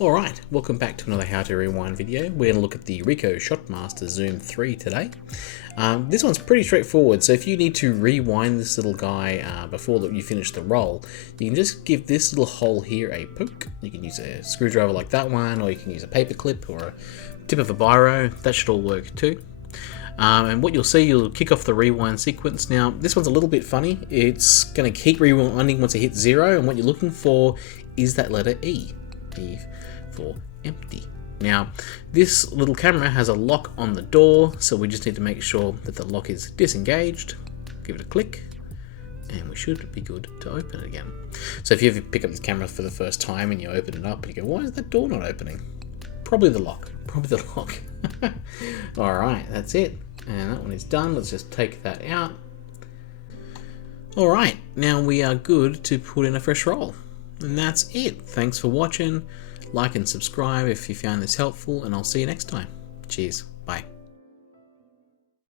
Alright, welcome back to another How to Rewind video. We're going to look at the Ricoh Shotmaster Zoom 3 today. This one's pretty straightforward, so if you need to rewind this little guy before you finish the roll, you can just give this little hole here a poke. You can use a screwdriver like that one, or you can use a paper clip or a tip of a biro. That should all work too. And what you'll see, you'll kick off the rewind sequence. Now, this one's a little bit funny. It's going to keep rewinding once it hits 0, and what you're looking for is that letter E. E for empty. Now, this little camera has a lock on the door, so we just need to make sure that the lock is disengaged. Give it a click, and we should be good to open it again. So if you ever pick up this camera for the first time and you open it up and you go, why is that door not opening? Probably the lock. Probably the lock. Alright, that's it. And that one is done. Let's just take that out. Alright, now we are good to put in a fresh roll. And that's it. Thanks for watching. Like and subscribe if you found this helpful, and I'll see you next time. Cheers. Bye.